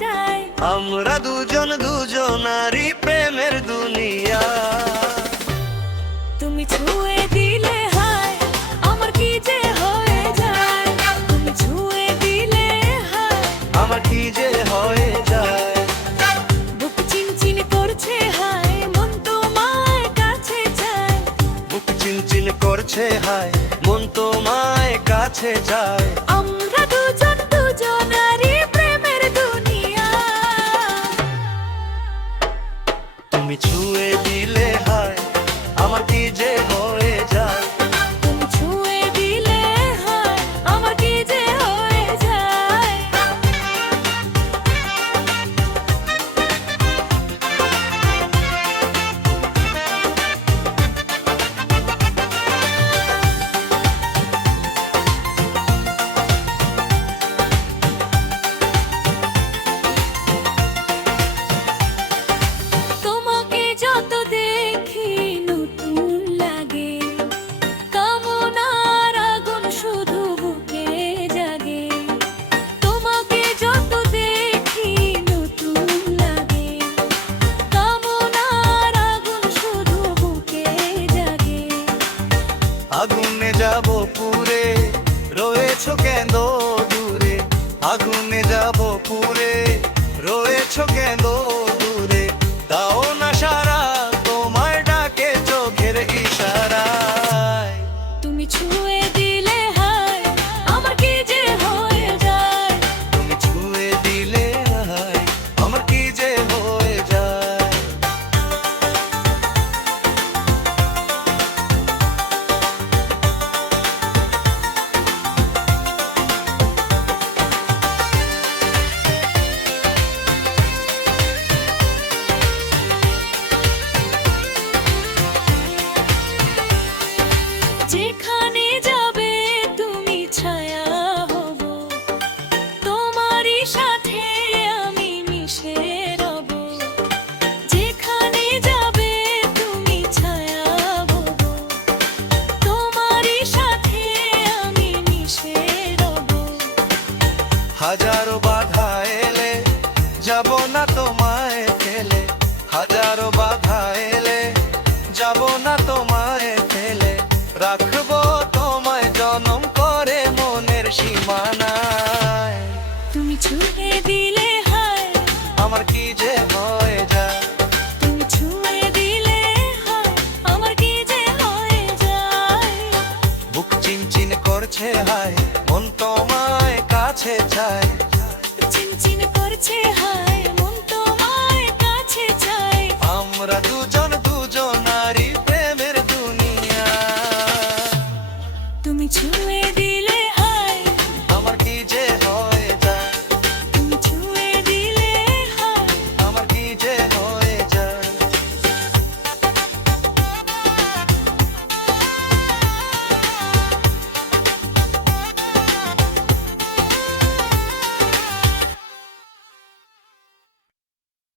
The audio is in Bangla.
চাই। আমরা দুজন দুজনারই প্রেমের দুনিয়া। তুমি ছুঁয়ে দিলে হায় আমার কি যে হয়ে যায়, তুমি ছুঁয়ে দিলে হায় আমার কি যে হয়ে যায়। বুক চিনচিন করছে হায় মন তোমায় কাছে চায়, বুক চিনচিন করছে হায় মন তোমায় কাছে যায়। আমরা দুজন দুজনারই প্রেমের দুনিয়া। তুমি ছুঁয়ে দিলে হায় আমার কি যে হয়ে যায়। তুমি ছুঁয়ে দিলে হায় আমার কি যে হয়ে যায়। তোমাকে যত দেখি নতুন লাগে, কামনার আগুন শুধু বুকে জাগে। তোমাকে যত দেখি নতুন লাগে, কামনার আগুন শুধু বুকে জাগে। আগুনে যাব পুরে রয়েছো কেন দূরে, আগুনে যাব পুরে রয়েছো কেন দূরে। দাও না সারা তোমার ডাকে চোখের ইশারায়। তুমি ছুঁয়ে দিলে হায় আমার কি যে হয়ে যায়, তুমি ছুঁয়ে দিলে হায় আমার কি যে হয়ে যায়। যেখানে যাবে তুমি ছায়া হব, তোমারই সাথে আমি মিশে রব। যেখানে যাবে তুমি ছায়া হব, তোমারই সাথে আমি মিশে রব। হাজারো বাধা এলে যাব না তোমায় ফেলে, হাজারো বাধা এলে যাব না তোমায় ফেলে। রাখবো তোমায় জনম করে মনের সীমানায়। তুমি ছুঁয়ে দিলে হায় আমার কি যে হয়ে যায়। তুমি ছুঁয়ে দিলে হায় আমার কি যে হয়ে যায়। বুক চিনচিন করছে হায় মন তোমায় কাছে চায়।